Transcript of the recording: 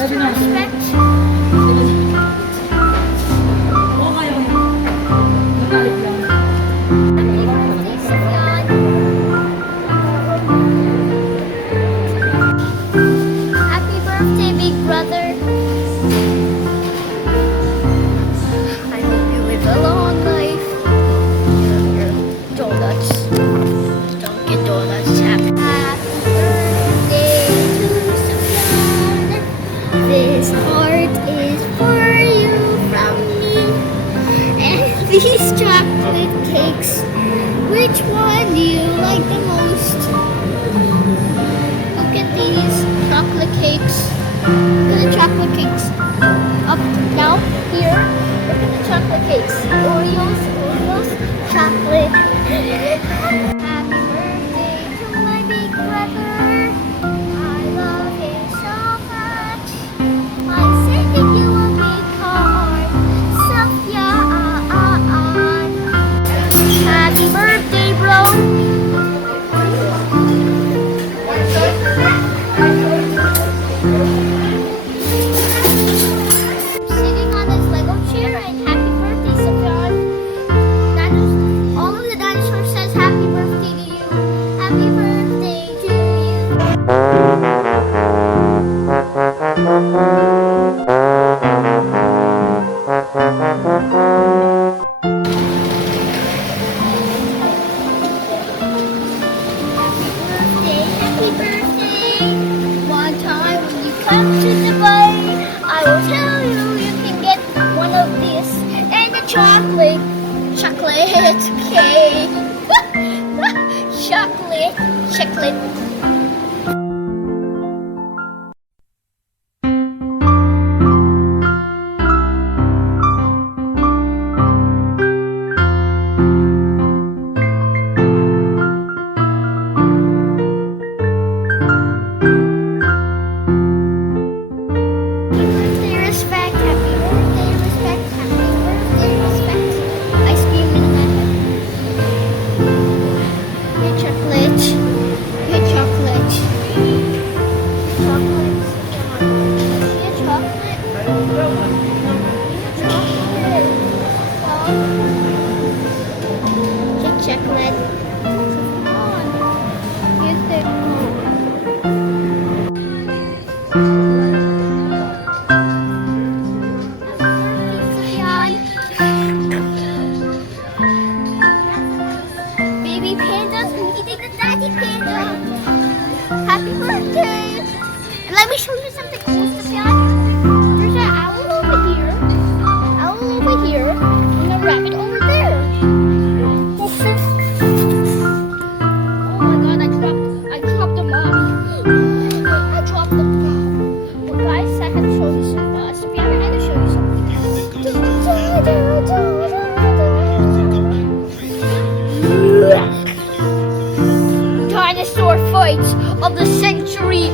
Mr. Respekt. Happy birthday, big brother. I hope you live a long life. Your donuts. Don't get donuts. Happy birthday to Sufyan. This heart is for you from me. And these chocolate cakes. Which one do you like the most? Look at these chocolate cakes. Look at the chocolate cakes. Up, down, here. Look at the chocolate cakes. Oreos, chocolate. Happy birthday to my big brother. I love him so much. I'm sending you a big card. Sufyan. Happy birthday, bro. Sitting on this Lego chair and happy birthday, Sufyan. All of the dinosaurs says happy birthday to you. Happy birthday to you. Happy birthday. One time when you come to Dubai, I will tell you you can get one of these and a chocolate cake. chocolate. Respekt, happy birthday, respect, happy birthday, respect. Ice cream in my head. Good chocolate. Good chocolate. Chocolate. Good chocolate. Good chocolate. Come on. Here's the baby panda's meeting the daddy panda. Happy birthday! And let me show you something cool, Sufyan. There's an owl over here, and a rabbit over there. Oh my god, I dropped the mommy. I dropped the mom. Well guys, I had to show you some Sufyan, I had to show you something. Dinosaur fights of the century.